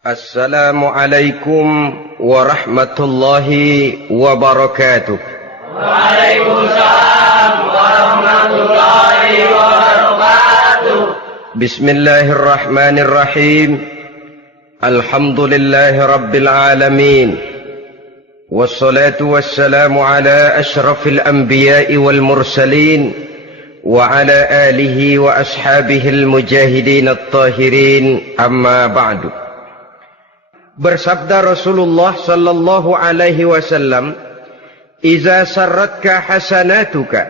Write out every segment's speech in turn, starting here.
Assalamualaikum warahmatullahi wabarakatuh. Waalaikumsalam warahmatullahi wabarakatuh. Bismillahirrahmanirrahim. Alhamdulillahi rabbil alamin. Wassalatu wassalamu ala ashrafil anbiya'i wal mursalin wa ala alihi wa ashabihil mujahidin at-tahirin, amma ba'du. Bersabda Rasulullah sallallahu alaihi wasallam, "Iza sarratka hasanatuka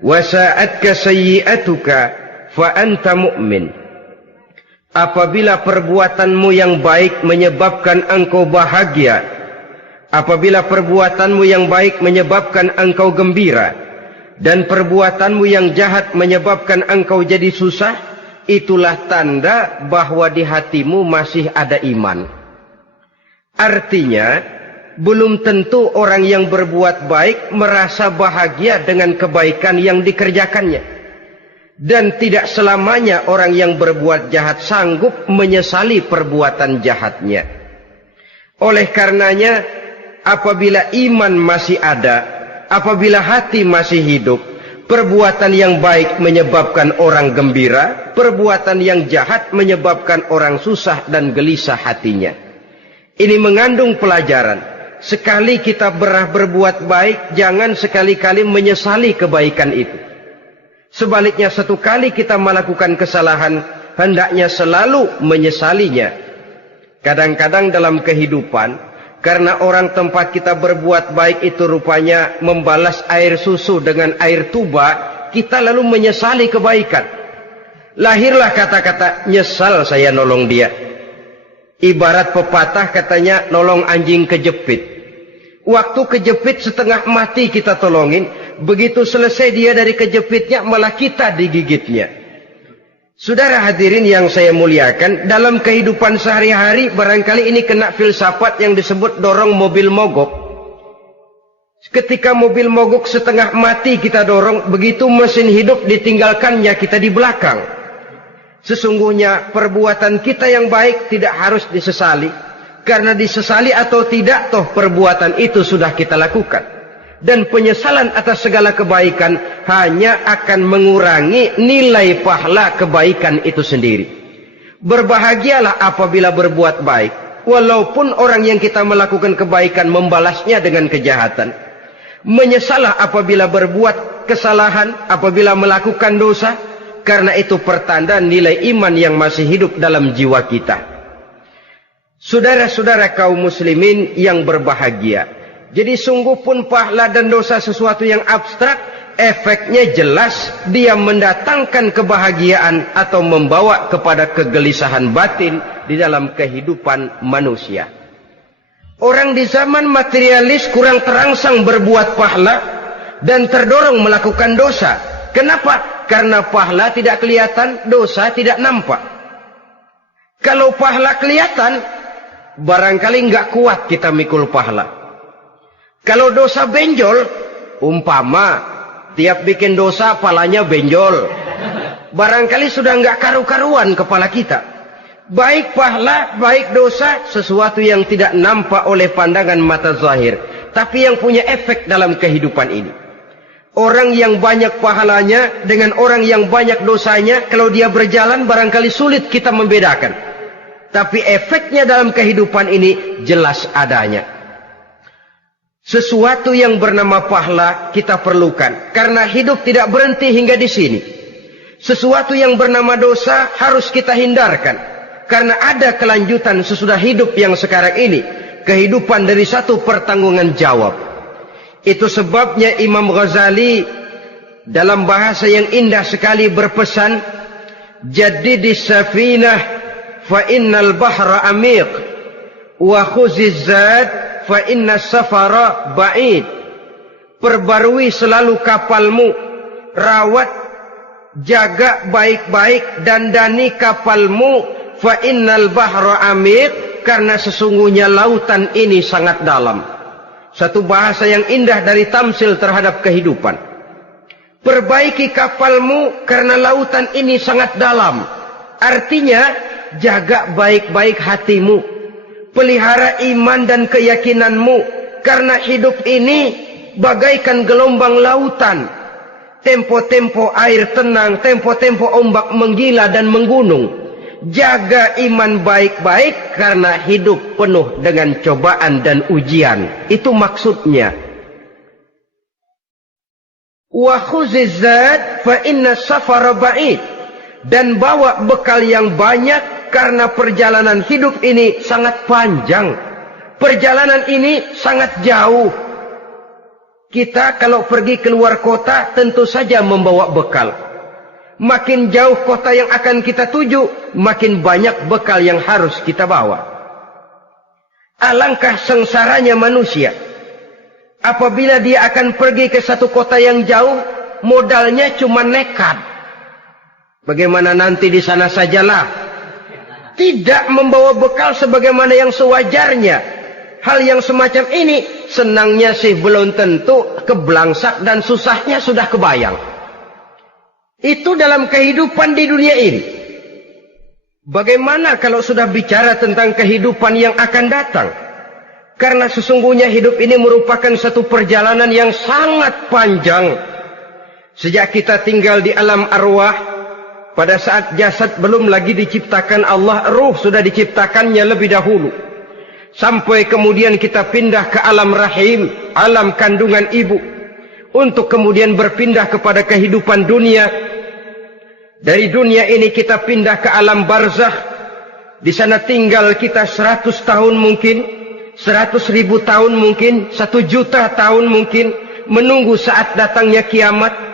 wa sa'atka sayyi'atuka fa anta mu'min." Apabila perbuatanmu yang baik menyebabkan engkau bahagia, apabila perbuatanmu yang baik menyebabkan engkau gembira, dan perbuatanmu yang jahat menyebabkan engkau jadi susah, itulah tanda bahwa di hatimu masih ada iman. Artinya, belum tentu orang yang berbuat baik merasa bahagia dengan kebaikan yang dikerjakannya. Dan tidak selamanya orang yang berbuat jahat sanggup menyesali perbuatan jahatnya. Oleh karenanya, apabila iman masih ada, apabila hati masih hidup, perbuatan yang baik menyebabkan orang gembira, perbuatan yang jahat menyebabkan orang susah dan gelisah hatinya. Ini mengandung pelajaran. Sekali kita berbuat baik, jangan sekali-kali menyesali kebaikan itu. Sebaliknya, satu kali kita melakukan kesalahan, hendaknya selalu menyesalinya. Kadang-kadang dalam kehidupan, karena orang tempat kita berbuat baik itu rupanya membalas air susu dengan air tuba, kita lalu menyesali kebaikan. Lahirlah kata-kata, "Nyesal saya nolong dia." Ibarat pepatah katanya, nolong anjing kejepit. Waktu kejepit setengah mati kita tolongin, begitu selesai dia dari kejepitnya, malah kita digigitnya. Saudara hadirin yang saya muliakan, dalam kehidupan sehari-hari barangkali ini kena filsafat yang disebut dorong mobil mogok. Ketika mobil mogok setengah mati kita dorong, begitu mesin hidup ditinggalkannya kita di belakang. Sesungguhnya perbuatan kita yang baik tidak harus disesali. Karena disesali atau tidak, toh perbuatan itu sudah kita lakukan. Dan penyesalan atas segala kebaikan hanya akan mengurangi nilai pahala kebaikan itu sendiri. Berbahagialah apabila berbuat baik, walaupun orang yang kita melakukan kebaikan membalasnya dengan kejahatan. Menyesalah apabila berbuat kesalahan, apabila melakukan dosa, karena itu pertanda nilai iman yang masih hidup dalam jiwa kita. Saudara-saudara kaum muslimin yang berbahagia, jadi sungguh pun pahala dan dosa sesuatu yang abstrak, efeknya jelas dia mendatangkan kebahagiaan atau membawa kepada kegelisahan batin di dalam kehidupan manusia. Orang di zaman materialis kurang terangsang berbuat pahala dan terdorong melakukan dosa. Kenapa? Karena pahala tidak kelihatan, dosa tidak nampak. Kalau pahala kelihatan, barangkali nggak kuat kita mikul pahala. Kalau dosa benjol, umpama tiap bikin dosa palanya benjol, barangkali sudah nggak karu-karuan kepala kita. Baik pahala, baik dosa, sesuatu yang tidak nampak oleh pandangan mata zahir, tapi yang punya efek dalam kehidupan ini. Orang yang banyak pahalanya dengan orang yang banyak dosanya, kalau dia berjalan barangkali sulit kita membedakan. Tapi efeknya dalam kehidupan ini jelas adanya. Sesuatu yang bernama pahala kita perlukan, karena hidup tidak berhenti hingga di sini. Sesuatu yang bernama dosa harus kita hindarkan, karena ada kelanjutan sesudah hidup yang sekarang ini. Kehidupan dari satu pertanggungan jawab. Itu sebabnya Imam Ghazali dalam bahasa yang indah sekali berpesan, "Jaddidis safinah fa innal bahra amiq wa khuziz zad fa innas safara ba'id." Perbarui selalu kapalmu, rawat, jaga baik-baik, dandani kapalmu, fa innal bahra amiq, karena sesungguhnya lautan ini sangat dalam. Satu bahasa yang indah dari tamsil terhadap kehidupan. Perbaiki kapalmu karena lautan ini sangat dalam. Artinya, jaga baik-baik hatimu. Pelihara iman dan keyakinanmu, karena hidup ini bagaikan gelombang lautan. Tempo-tempo air tenang, tempo-tempo ombak menggila dan menggunung. Jaga iman baik-baik karena hidup penuh dengan cobaan dan ujian. Itu maksudnya. Wa khuziz zad fa inna safara ba'id. Dan bawa bekal yang banyak karena perjalanan hidup ini sangat panjang. Perjalanan ini sangat jauh. Kita kalau pergi keluar kota tentu saja membawa bekal. Makin jauh kota yang akan kita tuju, makin banyak bekal yang harus kita bawa. Alangkah sengsaranya manusia apabila dia akan pergi ke satu kota yang jauh, modalnya cuma nekat. Bagaimana nanti di sana sajalah. Tidak membawa bekal sebagaimana yang sewajarnya. Hal yang semacam ini senangnya sih belum tentu, keblangsak dan susahnya sudah kebayang. Itu dalam kehidupan di dunia ini. Bagaimana kalau sudah bicara tentang kehidupan yang akan datang? Karena sesungguhnya hidup ini merupakan satu perjalanan yang sangat panjang. Sejak kita tinggal di alam arwah, pada saat jasad belum lagi diciptakan Allah, ruh sudah diciptakannya lebih dahulu. Sampai kemudian kita pindah ke alam rahim, alam kandungan ibu. Untuk kemudian berpindah kepada kehidupan dunia. Dari dunia ini kita pindah ke alam barzakh. Di sana tinggal kita 100 tahun mungkin, 100.000 tahun mungkin, 1 juta tahun mungkin, menunggu saat datangnya kiamat.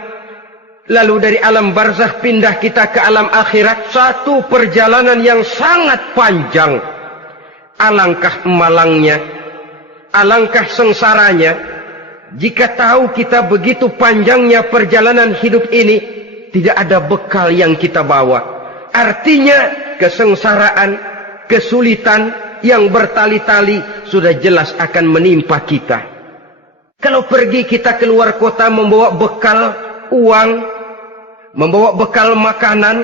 Lalu dari alam barzakh pindah kita ke alam akhirat. Satu perjalanan yang sangat panjang. Alangkah malangnya, alangkah sengsaranya jika tahu kita begitu panjangnya perjalanan hidup ini, tidak ada bekal yang kita bawa. Artinya kesengsaraan, kesulitan yang bertali-tali sudah jelas akan menimpa kita. Kalau pergi kita keluar kota membawa bekal uang, membawa bekal makanan,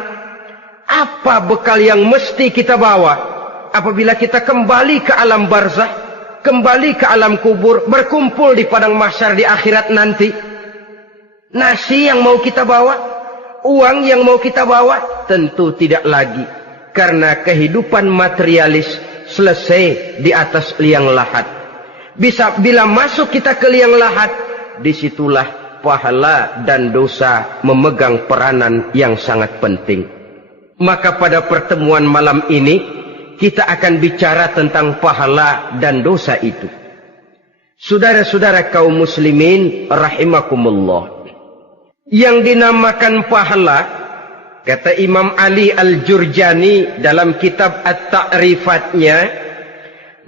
apa bekal yang mesti kita bawa? Apabila kita kembali ke alam barzakh, kembali ke alam kubur, berkumpul di padang mahsyar di akhirat nanti, nasi yang mau kita bawa? Uang yang mau kita bawa? Tentu tidak lagi. Karena kehidupan materialis selesai di atas liang lahat. Bila masuk kita ke liang lahat, disitulah pahala dan dosa memegang peranan yang sangat penting. Maka pada pertemuan malam ini, kita akan bicara tentang pahala dan dosa itu. Saudara-saudara kaum muslimin rahimakumullah. Yang dinamakan pahala, kata Imam Ali Al-Jurjani dalam kitab At-Ta'rifatnya,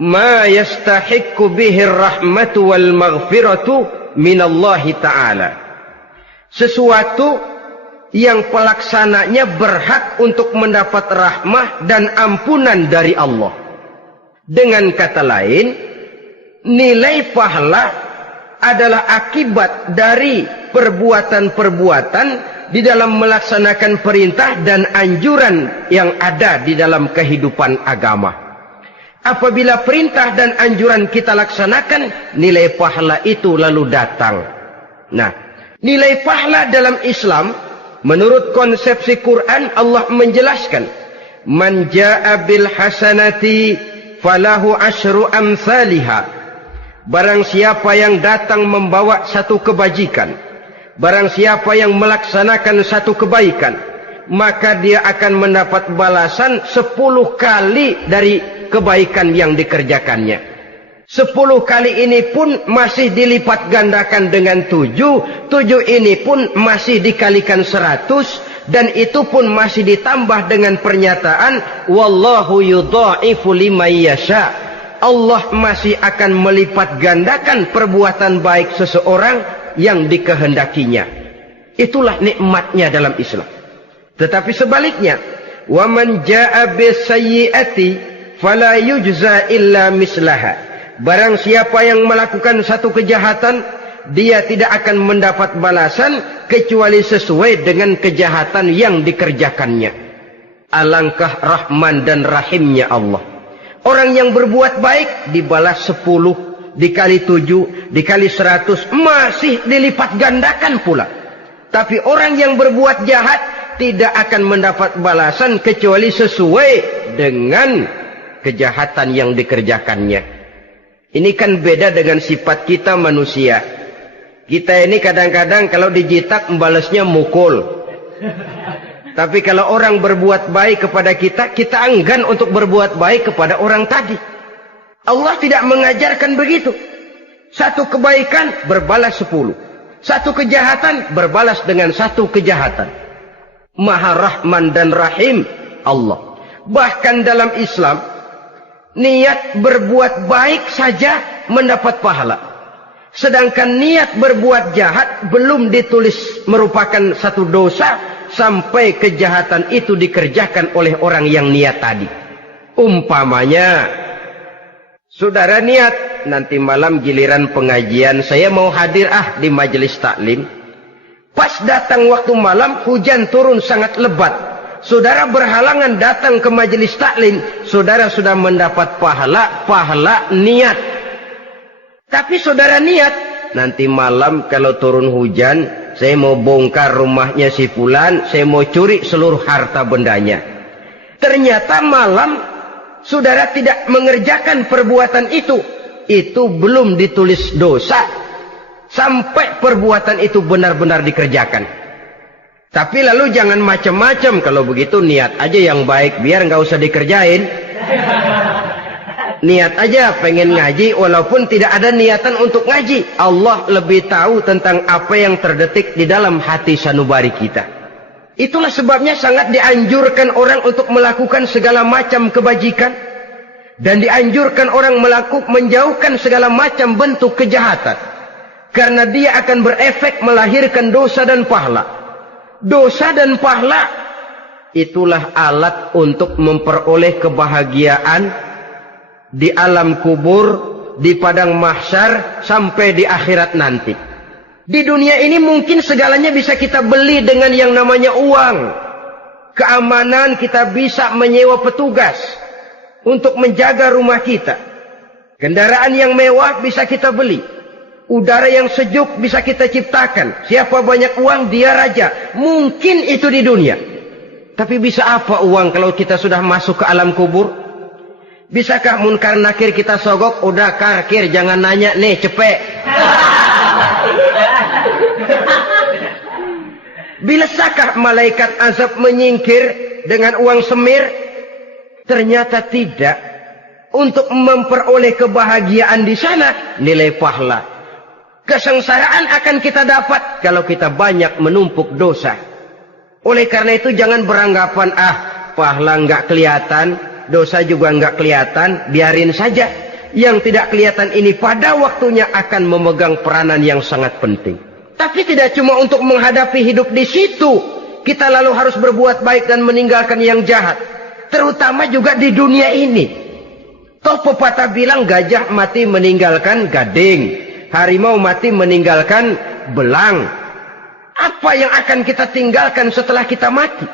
ma yastahiqqu bihi ar-rahmatu wal maghfiratu minallahi ta'ala. Sesuatu yang pelaksananya berhak untuk mendapat rahmah dan ampunan dari Allah. Dengan kata lain, nilai pahala adalah akibat dari perbuatan-perbuatan di dalam melaksanakan perintah dan anjuran yang ada di dalam kehidupan agama. Apabila perintah dan anjuran kita laksanakan, nilai pahala itu lalu datang. Nah, nilai pahala dalam Islam, menurut konsepsi Quran, Allah menjelaskan, man jaa bil hasanati falahu asyru amsalihha. Barang siapa yang datang membawa satu kebajikan, barang siapa yang melaksanakan satu kebaikan, maka dia akan mendapat balasan 10 kali dari kebaikan yang dikerjakannya. 10 kali ini pun masih dilipat gandakan dengan 7. 7 ini pun masih dikalikan 100. Dan itu pun masih ditambah dengan pernyataan, wallahu yudha'ifu liman yasha'. Allah masih akan melipat gandakan perbuatan baik seseorang yang dikehendakinya. Itulah nikmatnya dalam Islam. Tetapi sebaliknya, wa man jaa bisayyi'ati fala yujza illa mislaha. Barang siapa yang melakukan satu kejahatan, dia tidak akan mendapat balasan kecuali sesuai dengan kejahatan yang dikerjakannya. Alangkah rahman dan rahimnya Allah. Orang yang berbuat baik dibalas 10, dikali 7, dikali 100, masih dilipat gandakan pula. Tapi orang yang berbuat jahat tidak akan mendapat balasan kecuali sesuai dengan kejahatan yang dikerjakannya. Ini kan beda dengan sifat kita manusia. Kita ini kadang-kadang kalau dijitak membalasnya mukul. Tapi kalau orang berbuat baik kepada kita, kita enggan untuk berbuat baik kepada orang tadi. Allah tidak mengajarkan begitu. Satu kebaikan berbalas 10. Satu kejahatan berbalas dengan satu kejahatan. Maha Rahman dan Rahim Allah. Bahkan dalam Islam, niat berbuat baik saja mendapat pahala. Sedangkan niat berbuat jahat belum ditulis merupakan satu dosa sampai kejahatan itu dikerjakan oleh orang yang niat tadi. Umpamanya, saudara niat, nanti malam giliran pengajian, saya mau hadir di majelis taklim. Pas datang waktu malam, hujan turun sangat lebat. Saudara berhalangan datang ke majelis taklim, saudara sudah mendapat pahala niat. Tapi saudara niat, nanti malam kalau turun hujan, saya mau bongkar rumahnya si fulan, saya mau curi seluruh harta bendanya. Ternyata malam saudara tidak mengerjakan perbuatan itu belum ditulis dosa sampai perbuatan itu benar-benar dikerjakan. Tapi lalu jangan macam-macam, kalau begitu niat aja yang baik biar nggak usah dikerjain. Niat aja pengen ngaji walaupun tidak ada niatan untuk ngaji. Allah lebih tahu tentang apa yang terdetik di dalam hati sanubari kita. Itulah sebabnya sangat dianjurkan orang untuk melakukan segala macam kebajikan. Dan dianjurkan orang menjauhkan segala macam bentuk kejahatan. Karena dia akan berefek melahirkan dosa dan pahala. Dosa dan pahala itulah alat untuk memperoleh kebahagiaan di alam kubur, di padang mahsyar, sampai di akhirat nanti. Di dunia ini mungkin segalanya bisa kita beli dengan yang namanya uang. Keamanan kita bisa menyewa petugas untuk menjaga rumah kita. Kendaraan yang mewah bisa kita beli. Udara yang sejuk bisa kita ciptakan. Siapa banyak uang, dia raja. Mungkin itu di dunia. Tapi bisa apa uang kalau kita sudah masuk ke alam kubur? Bisakah munkar nakir kita sogok? Udah karkir, jangan nanya nih, cepet. Bisakah malaikat azab menyingkir dengan uang semir? Ternyata tidak. Untuk memperoleh kebahagiaan di sana, nilai pahala. Kesengsaraan akan kita dapat kalau kita banyak menumpuk dosa. Oleh karena itu jangan beranggapan, pahala nggak kelihatan, dosa juga nggak kelihatan, biarin saja. Yang tidak kelihatan ini pada waktunya akan memegang peranan yang sangat penting. Tapi tidak cuma untuk menghadapi hidup di situ, kita lalu harus berbuat baik dan meninggalkan yang jahat. Terutama juga di dunia ini. Toh pepatah bilang gajah mati meninggalkan gading, harimau mati meninggalkan belang. Apa yang akan kita tinggalkan setelah kita mati?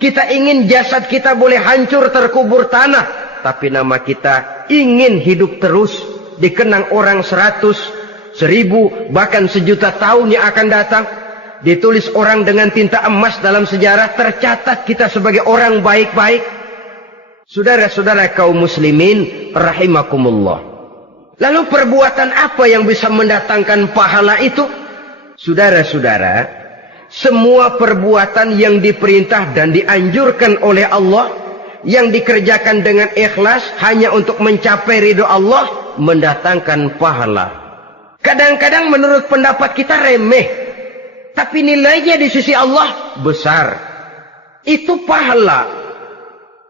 Kita ingin jasad kita boleh hancur terkubur tanah, tapi nama kita ingin hidup terus, dikenang orang 100, 1000, bahkan 1.000.000 tahun yang akan datang. Ditulis orang dengan tinta emas dalam sejarah, tercatat kita sebagai orang baik-baik. Saudara-saudara kaum muslimin rahimakumullah. Lalu perbuatan apa yang bisa mendatangkan pahala itu? Saudara-saudara, semua perbuatan yang diperintah dan dianjurkan oleh Allah, yang dikerjakan dengan ikhlas hanya untuk mencapai ridho Allah, mendatangkan pahala. Kadang-kadang menurut pendapat kita remeh, tapi nilainya di sisi Allah besar. Itu pahala.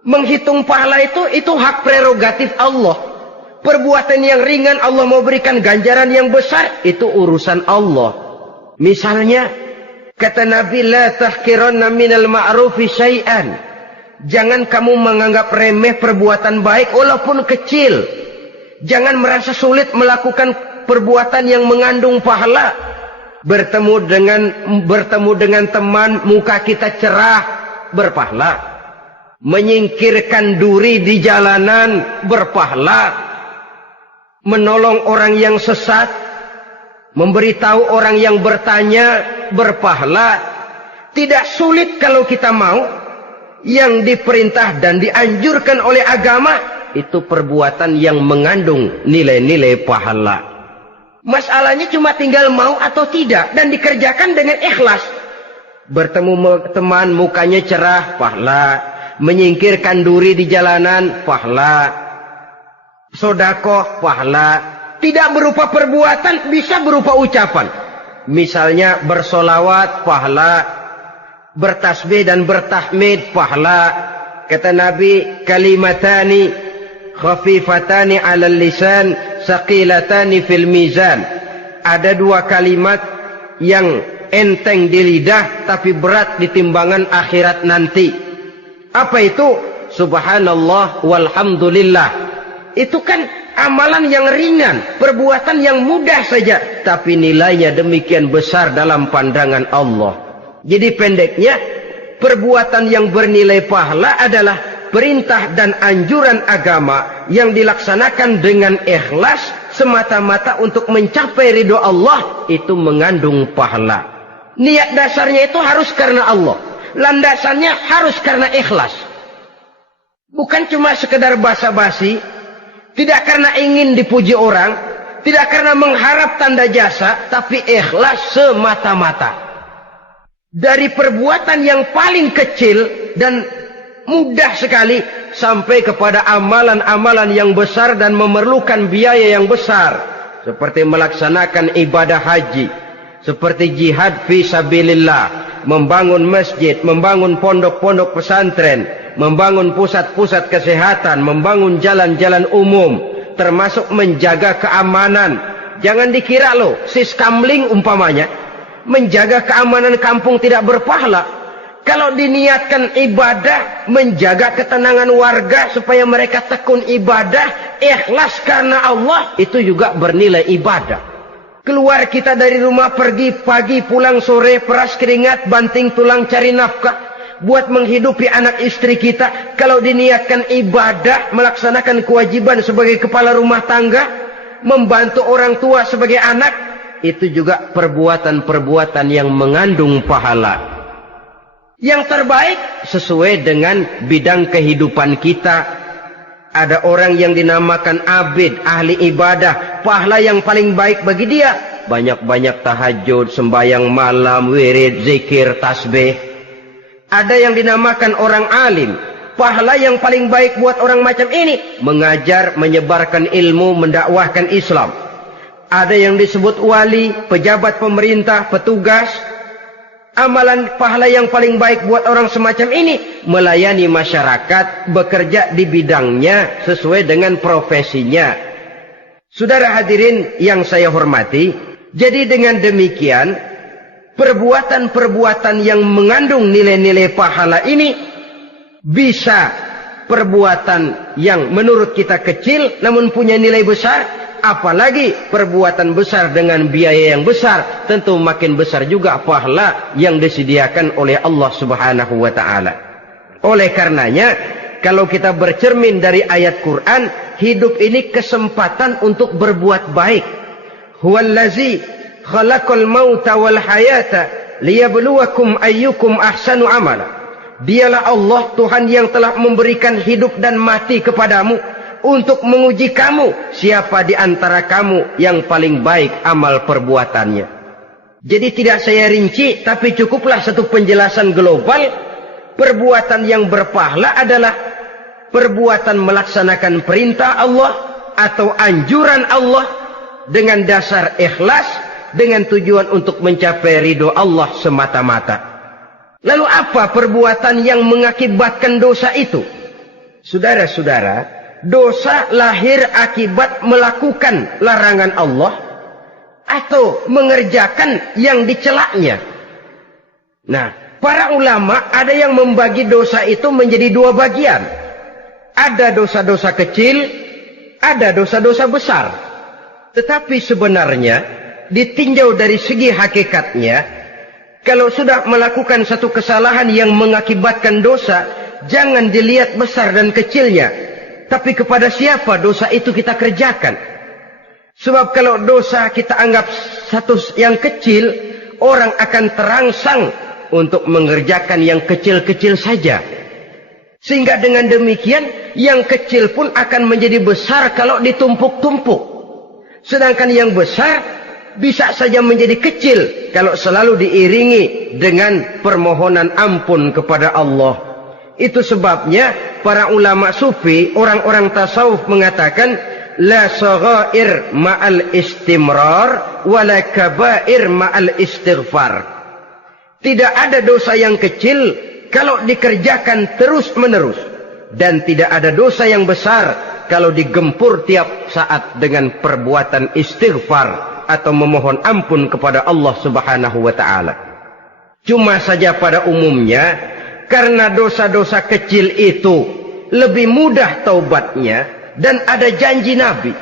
Menghitung pahala itu hak prerogatif Allah. Perbuatan yang ringan Allah mau berikan ganjaran yang besar, itu urusan Allah. Misalnya, kata Nabi, la tahkiranna minal ma'rufi syai'an. Jangan kamu menganggap remeh perbuatan baik walaupun kecil. Jangan merasa sulit melakukan perbuatan yang mengandung pahala. Bertemu dengan teman, muka kita cerah, berpahala. menyingkirkan duri di jalanan berpahala, menolong orang yang sesat, memberitahu orang yang bertanya berpahala. Tidak sulit kalau kita mau. Yang diperintah dan dianjurkan oleh agama itu perbuatan yang mengandung nilai-nilai pahala. Masalahnya cuma tinggal mau atau tidak dan dikerjakan dengan ikhlas. Bertemu teman mukanya cerah, pahala. Menyingkirkan duri di jalanan, pahala. Sedekah, pahala. Tidak berupa perbuatan, bisa berupa ucapan. Misalnya bersolawat, pahala. Bertasbih dan bertahmid, pahala. Kata Nabi, kalimatani khafifatani 'alal lisan, saqilatani fil mizan. Ada dua kalimat yang enteng di lidah tapi berat di timbangan akhirat nanti. Apa itu? Subhanallah walhamdulillah. Itu kan amalan yang ringan, perbuatan yang mudah saja, tapi nilainya demikian besar dalam pandangan Allah. Jadi pendeknya, perbuatan yang bernilai pahala adalah perintah dan anjuran agama yang dilaksanakan dengan ikhlas semata-mata untuk mencapai ridho Allah, itu mengandung pahala. Niat dasarnya itu harus karena Allah. Landasannya harus karena ikhlas. Bukan cuma sekedar basa-basi, tidak karena ingin dipuji orang, tidak karena mengharap tanda jasa, tapi ikhlas semata-mata. Dari perbuatan yang paling kecil dan mudah sekali sampai kepada amalan-amalan yang besar dan memerlukan biaya yang besar, seperti melaksanakan ibadah haji, seperti jihad fi sabilillah, membangun masjid, membangun pondok-pondok pesantren, membangun pusat-pusat kesehatan, membangun jalan-jalan umum, termasuk menjaga keamanan. Jangan dikira loh, siskamling umpamanya, menjaga keamanan kampung tidak berpahala. Kalau diniatkan ibadah, menjaga ketenangan warga supaya mereka tekun ibadah, ikhlas karena Allah, itu juga bernilai ibadah. Keluar kita dari rumah, pergi pagi, pulang sore, peras keringat, banting tulang cari nafkah buat menghidupi anak istri kita. Kalau diniatkan ibadah, melaksanakan kewajiban sebagai kepala rumah tangga, membantu orang tua sebagai anak, itu juga perbuatan-perbuatan yang mengandung pahala. Yang terbaik sesuai dengan bidang kehidupan kita. Ada orang yang dinamakan abid, ahli ibadah, pahala yang paling baik bagi dia banyak-banyak tahajud, sembahyang malam, wirid, zikir, tasbih. Ada yang dinamakan orang alim, pahala yang paling baik buat orang macam ini mengajar, menyebarkan ilmu, mendakwahkan Islam. Ada yang disebut wali, pejabat pemerintah, petugas. Amalan pahala yang paling baik buat orang semacam ini melayani masyarakat, bekerja di bidangnya sesuai dengan profesinya. Saudara hadirin yang saya hormati, jadi dengan demikian perbuatan-perbuatan yang mengandung nilai-nilai pahala ini bisa perbuatan yang menurut kita kecil namun punya nilai besar. Apalagi perbuatan besar dengan biaya yang besar, tentu makin besar juga pahala yang disediakan oleh Allah Subhanahu wa ta'ala. Oleh karenanya, kalau kita bercermin dari ayat Quran, hidup ini kesempatan untuk berbuat baik. Huwallazi khalaqal mauta wal hayata liyabluwakum ayyukum ahsanu amala. Dialah Allah, Tuhan yang telah memberikan hidup dan mati kepadamu untuk menguji kamu, siapa di antara kamu yang paling baik amal perbuatannya. Jadi tidak saya rinci, tapi cukuplah satu penjelasan global. Perbuatan yang berpahala adalah perbuatan melaksanakan perintah Allah atau anjuran Allah dengan dasar ikhlas, dengan tujuan untuk mencapai ridho Allah semata-mata. Lalu apa perbuatan yang mengakibatkan dosa itu? Saudara-saudara, dosa lahir akibat melakukan larangan Allah atau mengerjakan yang dicelaknya. Nah, para ulama ada yang membagi dosa itu menjadi dua bagian. Ada dosa-dosa kecil, ada dosa-dosa besar. Tetapi sebenarnya ditinjau dari segi hakikatnya, kalau sudah melakukan satu kesalahan yang mengakibatkan dosa, jangan dilihat besar dan kecilnya, tapi kepada siapa dosa itu kita kerjakan. Sebab kalau dosa kita anggap satu yang kecil, orang akan terangsang untuk mengerjakan yang kecil-kecil saja. Sehingga dengan demikian, yang kecil pun akan menjadi besar kalau ditumpuk-tumpuk. Sedangkan yang besar bisa saja menjadi kecil kalau selalu diiringi dengan permohonan ampun kepada Allah. Itu sebabnya para ulama sufi, orang-orang tasawuf mengatakan, la saghair ma'al istimrar wala kabair ma'al istighfar. Tidak ada dosa yang kecil kalau dikerjakan terus-menerus, dan tidak ada dosa yang besar kalau digempur tiap saat dengan perbuatan istighfar atau memohon ampun kepada Allah Subhanahu wa taala. Cuma saja pada umumnya, karena dosa-dosa kecil itu lebih mudah taubatnya, dan ada janji Nabi,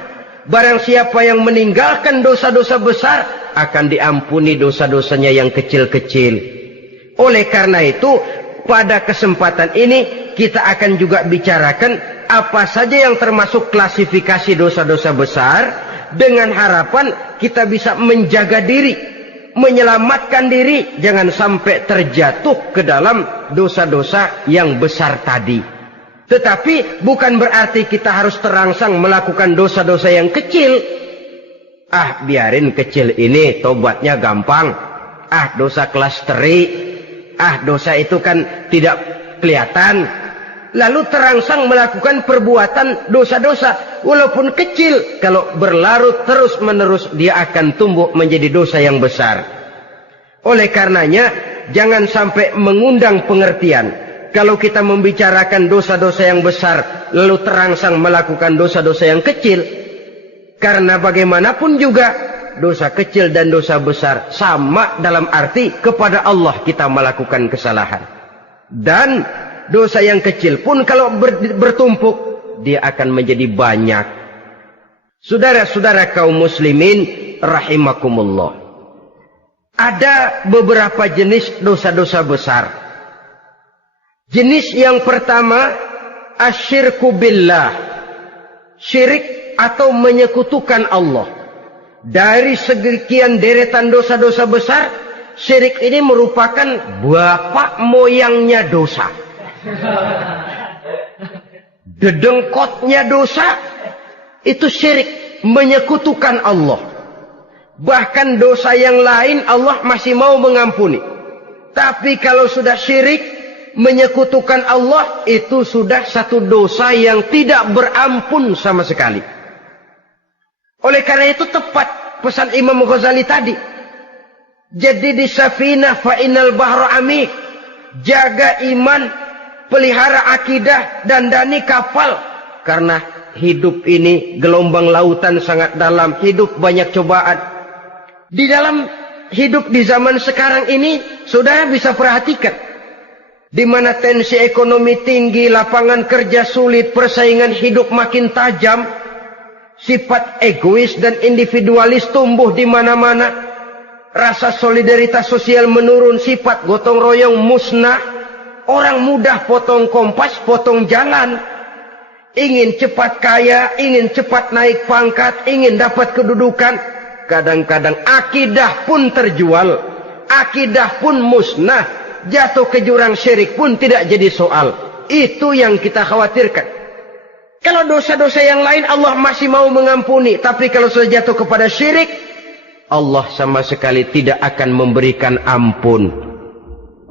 barang siapa yang meninggalkan dosa-dosa besar akan diampuni dosa-dosanya yang kecil-kecil. Oleh karena itu, pada kesempatan ini kita akan juga bicarakan apa saja yang termasuk klasifikasi dosa-dosa besar, dengan harapan kita bisa menjaga diri, menyelamatkan diri, jangan sampai terjatuh ke dalam dosa-dosa yang besar tadi. Tetapi bukan berarti kita harus terangsang melakukan dosa-dosa yang kecil. Ah, biarin kecil ini, tobatnya gampang. Ah, dosa kelas teri. Ah, dosa itu kan tidak kelihatan. Lalu terangsang melakukan perbuatan dosa-dosa walaupun kecil, kalau berlarut terus-menerus dia akan tumbuh menjadi dosa yang besar. Oleh karenanya jangan sampai mengundang pengertian kalau kita membicarakan dosa-dosa yang besar lalu terangsang melakukan dosa-dosa yang kecil. Karena bagaimanapun juga dosa kecil dan dosa besar sama dalam arti kepada Allah kita melakukan kesalahan. Dan dosa yang kecil pun kalau bertumpuk, dia akan menjadi banyak. Saudara-saudara kaum muslimin rahimakumullah, ada beberapa jenis dosa-dosa besar. Jenis yang pertama, asyirku billah, syirik atau menyekutukan Allah. Dari sekian deretan dosa-dosa besar, syirik ini merupakan bapak moyangnya dosa. Dedengkotnya dosa itu syirik, menyekutukan Allah. Bahkan dosa yang lain Allah masih mau mengampuni, tapi kalau sudah syirik, menyekutukan Allah, itu sudah satu dosa yang tidak berampun sama sekali. Oleh karena itu tepat pesan Imam Ghazali tadi, jadi di safinah fa innal bahra amik, jaga iman, pelihara akidah, dandani kapal. Karena hidup ini gelombang lautan sangat dalam, hidup banyak cobaan. Di dalam hidup di zaman sekarang ini, saudara bisa perhatikan, di mana tensi ekonomi tinggi, lapangan kerja sulit, persaingan hidup makin tajam, sifat egois dan individualis tumbuh di mana-mana, rasa solidaritas sosial menurun, sifat gotong royong musnah. Orang mudah potong kompas, potong jalan. Ingin cepat kaya, ingin cepat naik pangkat, ingin dapat kedudukan. Kadang-kadang akidah pun terjual, akidah pun musnah, jatuh ke jurang syirik pun tidak jadi soal. Itu yang kita khawatirkan. Kalau dosa-dosa yang lain Allah masih mau mengampuni, tapi kalau sudah jatuh kepada syirik, Allah sama sekali tidak akan memberikan ampun.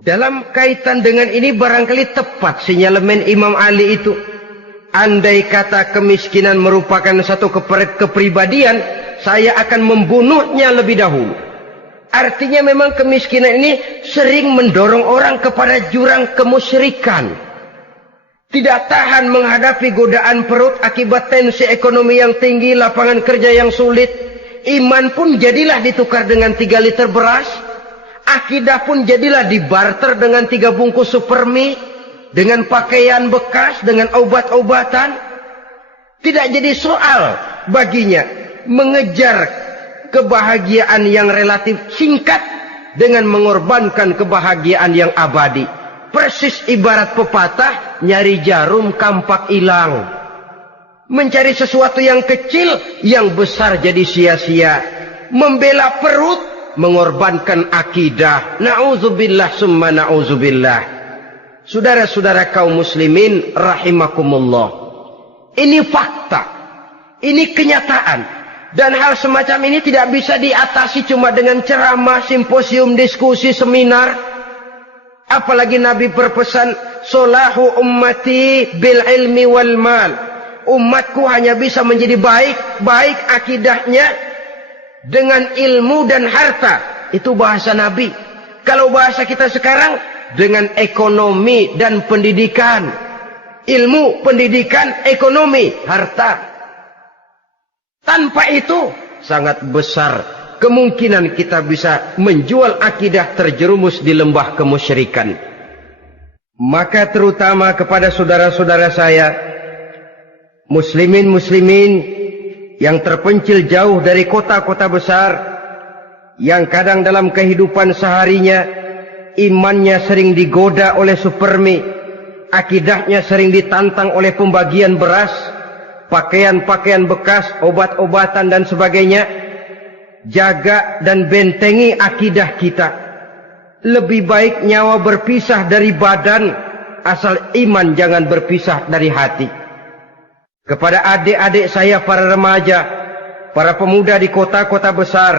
Dalam kaitan dengan ini barangkali tepat sinyalemen Imam Ali itu. Andai kata kemiskinan merupakan satu kepribadian, saya akan membunuhnya lebih dahulu. Artinya memang kemiskinan ini sering mendorong orang kepada jurang kemusyrikan. Tidak tahan menghadapi godaan perut akibat tensi ekonomi yang tinggi, lapangan kerja yang sulit. Iman pun jadilah ditukar dengan 3 liter beras. Akidah pun jadilah dibarter dengan 3 bungkus supermi, dengan pakaian bekas, dengan obat-obatan. Tidak jadi soal baginya mengejar kebahagiaan yang relatif singkat dengan mengorbankan kebahagiaan yang abadi. Persis ibarat pepatah, nyari jarum kampak hilang. Mencari sesuatu yang kecil, yang besar jadi sia-sia. Membela perut, mengorbankan akidah. Na'udzubillah summa na'udzubillah. Saudara-saudara kaum muslimin rahimakumullah. Ini fakta. Ini kenyataan. Dan hal semacam ini tidak bisa diatasi cuma dengan ceramah, simposium, diskusi, seminar. Apalagi Nabi berpesan, solahu ummati bil ilmi wal mal. Umatku hanya bisa menjadi baik akidahnya dengan ilmu dan harta. Itu bahasa Nabi. Kalau bahasa kita sekarang, dengan ekonomi dan pendidikan. Ilmu, pendidikan, ekonomi, harta. Tanpa itu sangat besar kemungkinan kita bisa menjual akidah terjerumus di lembah kemusyrikan. Maka terutama kepada saudara-saudara saya, muslimin yang terpencil jauh dari kota-kota besar, yang kadang dalam kehidupan seharinya imannya sering digoda oleh supermi, akidahnya sering ditantang oleh pembagian beras, pakaian-pakaian bekas, obat-obatan dan sebagainya. Jaga dan bentengi akidah kita. Lebih baik nyawa berpisah dari badan, asal iman jangan berpisah dari hati. Kepada adik-adik saya para remaja, para pemuda di kota-kota besar,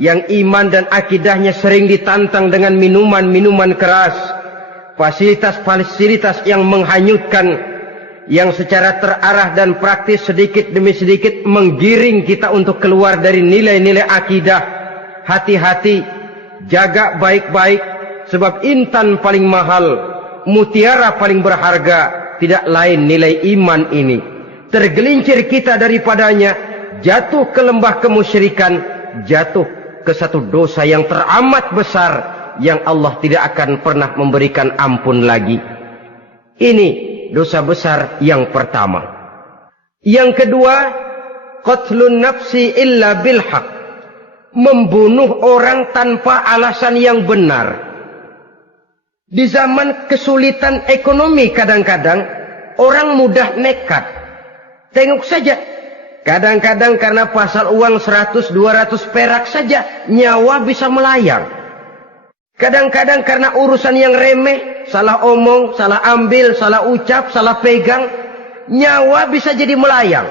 yang iman dan akidahnya sering ditantang dengan minuman-minuman keras, fasilitas-fasilitas yang menghanyutkan, yang secara terarah dan praktis sedikit demi sedikit menggiring kita untuk keluar dari nilai-nilai akidah. Hati-hati, jaga baik-baik, sebab intan paling mahal, mutiara paling berharga, tidak lain nilai iman ini. Tergelincir kita daripadanya, jatuh ke lembah kemusyrikan, jatuh ke satu dosa yang teramat besar, yang Allah tidak akan pernah memberikan ampun lagi. Ini dosa besar yang pertama. Yang kedua, qatlun nafsi illa bil haq. Membunuh orang tanpa alasan yang benar. Di zaman kesulitan ekonomi kadang-kadang orang mudah nekat. Tengok saja. Kadang-kadang karena pasal uang 100-200 perak saja nyawa bisa melayang. Kadang-kadang karena urusan yang remeh, salah omong, salah ambil, salah ucap, salah pegang, nyawa bisa jadi melayang.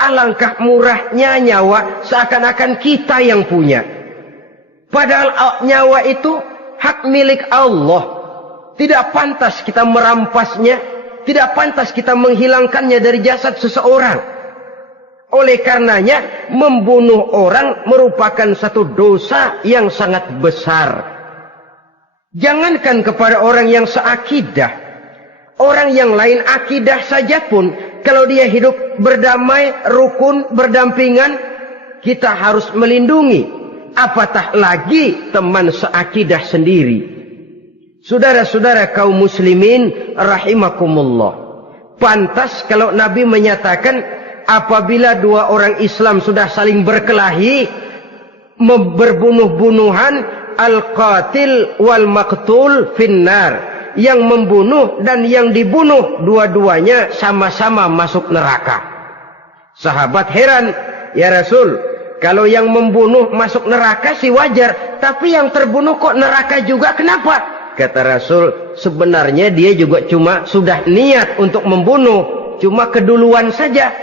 Alangkah murahnya nyawa, seakan-akan kita yang punya. Padahal nyawa itu hak milik Allah. Tidak pantas kita merampasnya, tidak pantas kita menghilangkannya dari jasad seseorang. Oleh karenanya, membunuh orang merupakan satu dosa yang sangat besar. Jangankan kepada orang yang seakidah, orang yang lain akidah saja pun, kalau dia hidup berdamai, rukun, berdampingan, kita harus melindungi. Apatah lagi teman seakidah sendiri. Saudara-saudara kaum muslimin rahimakumullah. Pantas kalau Nabi menyatakan, apabila dua orang Islam sudah saling berkelahi, berbunuh-bunuhan, al-qatil wal maqtul finnar. Yang membunuh dan yang dibunuh, dua-duanya sama-sama masuk neraka. Sahabat heran, ya Rasul, kalau yang membunuh masuk neraka sih wajar, tapi yang terbunuh kok neraka juga, kenapa? Kata Rasul, sebenarnya dia juga cuma sudah niat untuk membunuh, cuma keduluan saja.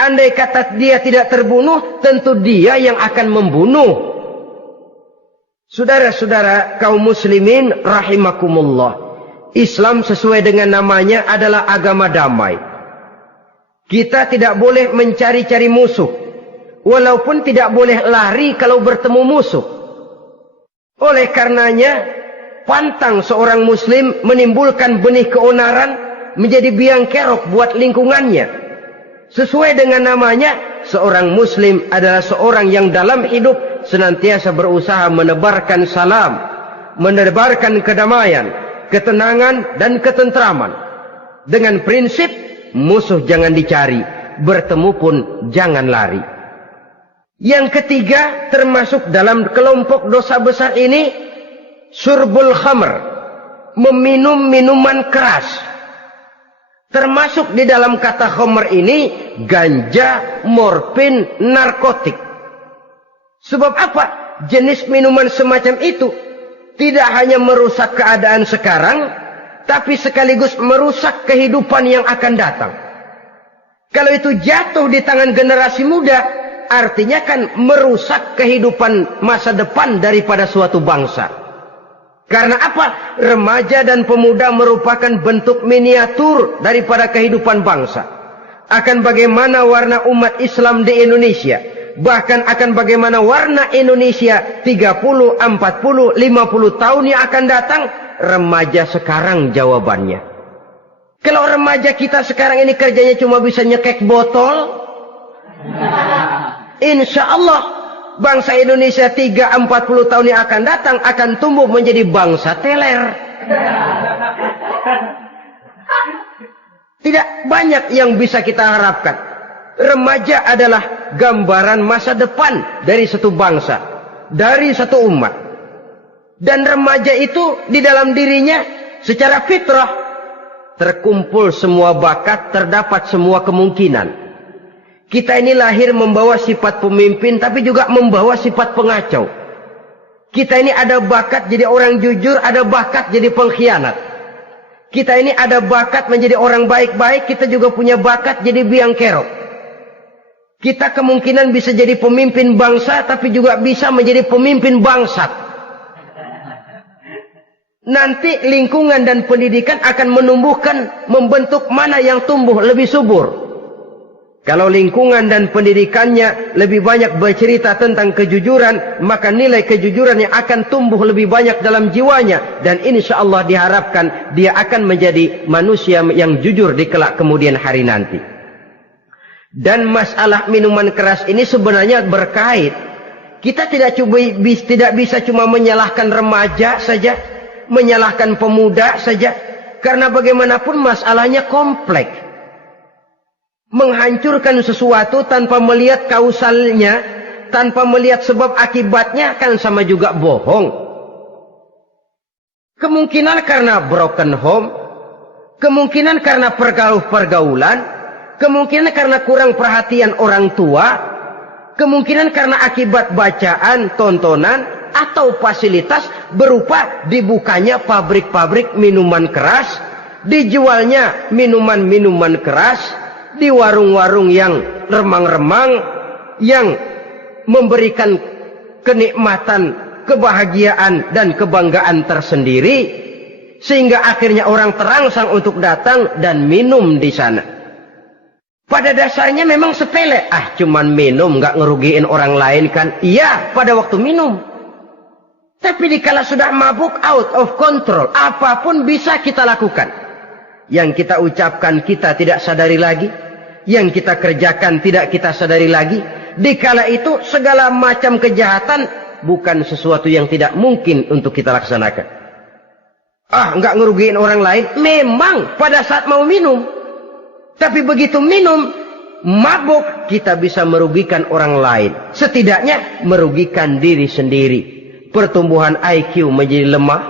Andai kata dia tidak terbunuh, tentu dia yang akan membunuh. Saudara-saudara kaum muslimin rahimakumullah, Islam sesuai dengan namanya adalah agama damai. Kita tidak boleh mencari-cari musuh, walaupun tidak boleh lari kalau bertemu musuh. Oleh karenanya, pantang seorang muslim menimbulkan benih keonaran menjadi biang kerok buat lingkungannya. Sesuai dengan namanya, seorang muslim adalah seorang yang dalam hidup senantiasa berusaha menebarkan salam, menebarkan kedamaian, ketenangan dan ketentraman. Dengan prinsip, musuh jangan dicari, bertemu pun jangan lari. Yang ketiga, termasuk dalam kelompok dosa besar ini, syurbul khamr, meminum minuman keras. Termasuk di dalam kata khamr ini ganja, morfin, narkotik. Sebab apa? Jenis minuman semacam itu tidak hanya merusak keadaan sekarang, tapi sekaligus merusak kehidupan yang akan datang. Kalau itu jatuh di tangan generasi muda, artinya kan merusak kehidupan masa depan daripada suatu bangsa. Karena apa? Remaja dan pemuda merupakan bentuk miniatur daripada kehidupan bangsa. Akan bagaimana warna umat Islam di Indonesia. Bahkan akan bagaimana warna Indonesia 30, 40, 50 tahun yang akan datang. Remaja sekarang jawabannya. Kalau remaja kita sekarang ini kerjanya cuma bisa nyekek botol, insya Allah bangsa Indonesia 30-40 tahun yang akan datang akan tumbuh menjadi bangsa teler. Tidak banyak yang bisa kita harapkan. Remaja adalah gambaran masa depan dari satu bangsa, dari satu umat. Dan remaja itu di dalam dirinya secara fitrah terkumpul semua bakat, terdapat semua kemungkinan. Kita ini lahir membawa sifat pemimpin, tapi juga membawa sifat pengacau. Kita ini ada bakat jadi orang jujur, ada bakat jadi pengkhianat. Kita ini ada bakat menjadi orang baik-baik, kita juga punya bakat jadi biang kerok. Kita kemungkinan bisa jadi pemimpin bangsa, tapi juga bisa menjadi pemimpin bangsat. Nanti lingkungan dan pendidikan akan menumbuhkan, membentuk mana yang tumbuh lebih subur. Kalau lingkungan dan pendidikannya lebih banyak bercerita tentang kejujuran, maka nilai kejujuran yang akan tumbuh lebih banyak dalam jiwanya. Dan insya Allah diharapkan dia akan menjadi manusia yang jujur di kelak kemudian hari nanti. Dan masalah minuman keras ini sebenarnya berkait. Kita tidak bisa cuma menyalahkan remaja saja, menyalahkan pemuda saja. Karena bagaimanapun masalahnya kompleks. Menghancurkan sesuatu tanpa melihat kausalnya, tanpa melihat sebab akibatnya kan sama juga bohong. Kemungkinan karena broken home, kemungkinan karena pergaulan, kemungkinan karena kurang perhatian orang tua, kemungkinan karena akibat bacaan, tontonan, atau fasilitas berupa dibukanya pabrik-pabrik minuman keras, dijualnya minuman-minuman keras, di warung-warung yang remang-remang, yang memberikan kenikmatan, kebahagiaan dan kebanggaan tersendiri, sehingga akhirnya orang terangsang untuk datang dan minum di sana. Pada dasarnya memang sepele, cuman minum nggak ngerugiin orang lain kan? Iya, pada waktu minum. Tapi dikala sudah mabuk, out of control, apapun bisa kita lakukan. Yang kita ucapkan kita tidak sadari lagi, yang kita kerjakan tidak kita sadari lagi. Dikala itu segala macam kejahatan bukan sesuatu yang tidak mungkin untuk kita laksanakan. Nggak ngerugiin orang lain, memang pada saat mau minum. Tapi begitu minum, mabuk, kita bisa merugikan orang lain. Setidaknya merugikan diri sendiri. Pertumbuhan IQ menjadi lemah,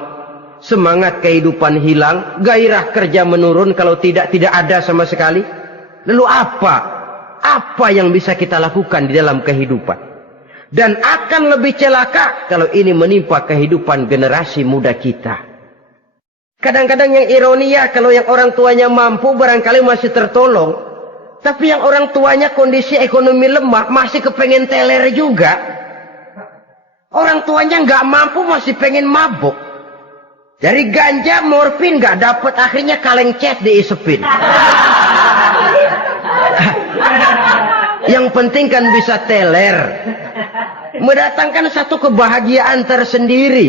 semangat kehidupan hilang, gairah kerja menurun, kalau tidak ada sama sekali. Lalu apa yang bisa kita lakukan di dalam kehidupan? Dan akan lebih celaka kalau ini menimpa kehidupan generasi muda kita. Kadang-kadang yang ironi ya, kalau yang orang tuanya mampu barangkali masih tertolong. Tapi yang orang tuanya kondisi ekonomi lemah masih kepengen teler juga. Orang tuanya nggak mampu masih pengen mabuk. Dari ganja, morfin nggak dapet, akhirnya kaleng cet diisepin. Yang penting kan bisa teler, mendatangkan satu kebahagiaan tersendiri.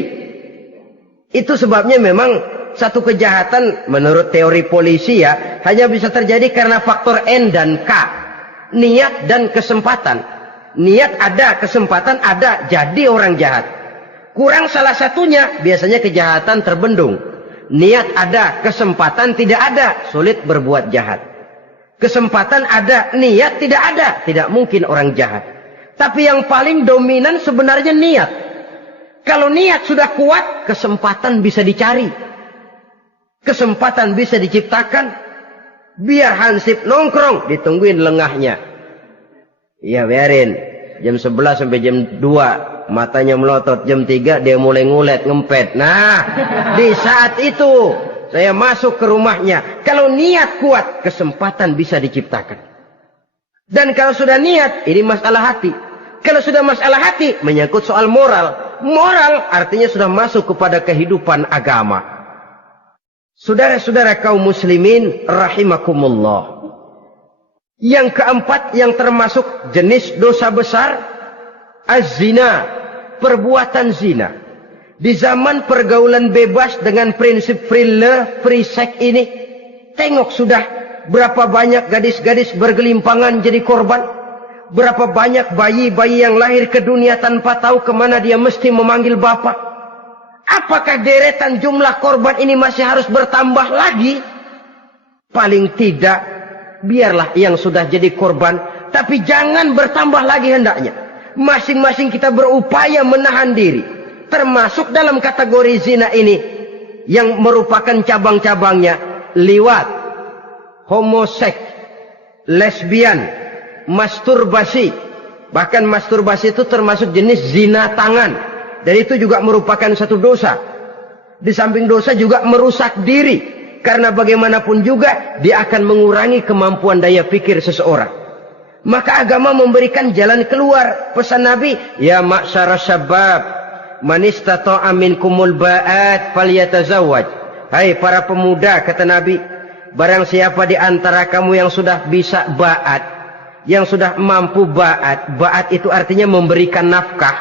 Itu sebabnya memang satu kejahatan menurut teori polisi ya, hanya bisa terjadi karena faktor N dan K, niat dan kesempatan. Niat ada, kesempatan ada, jadi orang jahat. Kurang salah satunya, biasanya kejahatan terbendung. Niat ada, kesempatan tidak ada, sulit berbuat jahat. Kesempatan ada, niat tidak ada, tidak mungkin orang jahat. Tapi yang paling dominan sebenarnya niat. Kalau niat sudah kuat, kesempatan bisa dicari. kesempatan bisa diciptakan, biar hansip nongkrong, ditungguin lengahnya. Iya biarin, jam 11 sampai jam 2, matanya melotot, jam 3 dia mulai ngulet, ngempet. Nah, di saat itu saya masuk ke rumahnya. Kalau niat kuat, kesempatan bisa diciptakan. Dan kalau sudah niat, ini masalah hati. Kalau sudah masalah hati, menyangkut soal moral. Moral artinya sudah masuk kepada kehidupan agama. Saudara-saudara kaum muslimin, rahimakumullah. Yang keempat yang termasuk jenis dosa besar, az-zina, perbuatan zina. Di zaman pergaulan bebas dengan prinsip free love, free sex ini, tengok sudah berapa banyak gadis-gadis bergelimpangan jadi korban. Berapa banyak bayi-bayi yang lahir ke dunia tanpa tahu kemana dia mesti memanggil bapak. Apakah deretan jumlah korban ini masih harus bertambah lagi? Paling tidak, biarlah yang sudah jadi korban, tapi jangan bertambah lagi hendaknya. Masing-masing kita berupaya menahan diri. Termasuk dalam kategori zina ini, yang merupakan cabang-cabangnya, liwat, homoseks, lesbian, masturbasi. Bahkan masturbasi itu termasuk jenis zina tangan. Dan itu juga merupakan satu dosa. Di samping dosa juga merusak diri. Karena bagaimanapun juga dia akan mengurangi kemampuan daya pikir seseorang. Maka agama memberikan jalan keluar. Pesan Nabi, ya ma'syara syabab, man istata'a minkumul ba'at falyatazawwaj. Hai para pemuda, kata Nabi, barang siapa di antara kamu yang sudah bisa ba'at, yang sudah mampu ba'at. Ba'at itu artinya memberikan nafkah,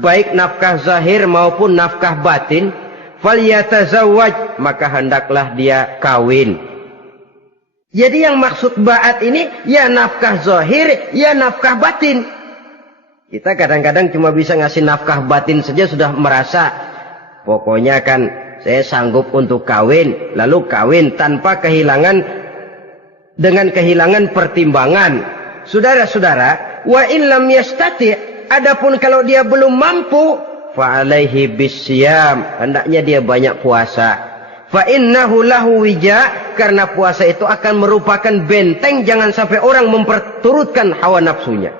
baik nafkah zahir maupun nafkah batin. Falyatazawwaj, maka hendaklah dia kawin. Jadi yang maksud ba'at ini ya nafkah zahir, ya nafkah batin. Kita kadang-kadang cuma bisa ngasih nafkah batin saja sudah merasa pokoknya kan saya sanggup untuk kawin, lalu kawin tanpa kehilangan, dengan kehilangan pertimbangan. Saudara-saudara, wa illam yastati', adapun kalau dia belum mampu, fa alaihi bisyam, hendaknya dia banyak puasa. Fa innahu lahu wija, karena puasa itu akan merupakan benteng jangan sampai orang memperturutkan hawa nafsunya.